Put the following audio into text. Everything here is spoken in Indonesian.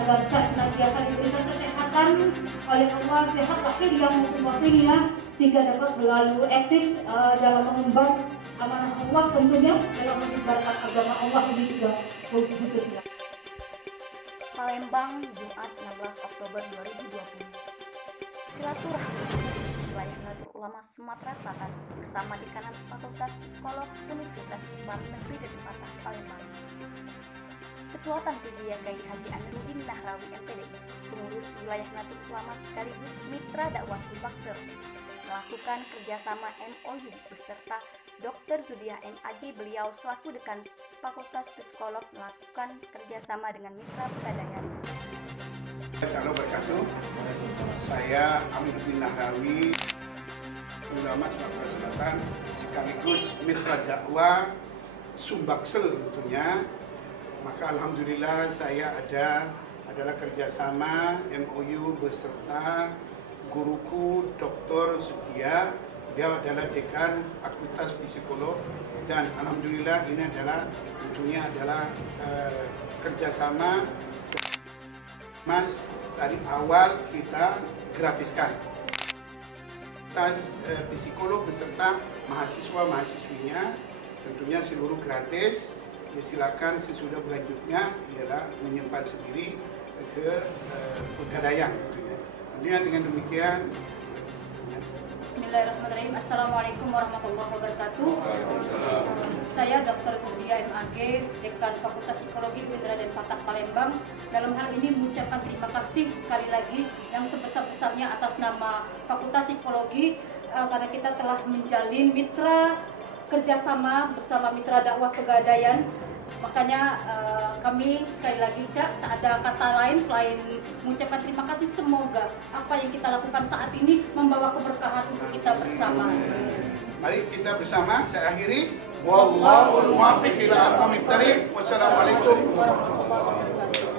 agar senantiasa diberikan kesehatan oleh Allah, sehat lahir yang maupun batinnya, sehingga dapat selalu eksis dalam mengemban amanah Allah, tentunya dalam menyebarkan agama Allah ini juga khususnya. Palembang, Jumat 16 Oktober 2020. Silaturahmi pengurus wilayah Nahdlatul Ulama Sumatera Selatan bersama Dekanan Fakultas Psikolog Universitas Islam Negeri Denpasar, Palembang. Ketua Tanfiziyah Kiai Haji Amiruddin Nahrawi MPDI, pengurus wilayah Nahdlatul Ulama sekaligus mitra dakwah Sumbaksel, melakukan kerjasama MOU beserta Dr. Zudiah MAG, beliau selaku Dekan Fakultas Psikolog melakukan kerjasama dengan mitra Pegadaian. Assalamualaikum wabarakatuh. Saya Amiruddin Nahrawi, ulama Sumatera Selatan sekaligus mitra dakwah Sumbaksel tentunya. Maka alhamdulillah saya adalah kerjasama MOU beserta guruku Dr. Zudiah. Dia adalah dekan Fakultas Psikolog dan alhamdulillah ini adalah tentunya adalah kerjasama Mas dari awal kita gratiskan. Fakultas Psikolog beserta mahasiswa-mahasiswinya tentunya seluruh gratis. Ya, silakan sesudah berlanjutnya ialah menyimpan sendiri ke Pegadaian tentunya. Tentunya dengan demikian. Bismillahirrahmanirrahim. Assalamualaikum warahmatullahi wabarakatuh. Saya Dr. Zudiah MAG, Dekan Fakultas Psikologi UIN Raden Fatah Palembang. Dalam hal ini mengucapkan terima kasih sekali lagi yang sebesar-besarnya atas nama Fakultas Psikologi karena kita telah menjalin mitra kerjasama bersama mitra dakwah Pegadaian. Makanya kami sekali lagi tak ada kata lain selain mengucapkan terima kasih. Semoga apa yang kita lakukan saat ini membawa keberkahan untuk kita bersama. Mari kita bersama, saya akhiri. Wallahul muwaffiq ila aqwamit thariq. Wassalamualaikum warahmatullahi wabarakatuh.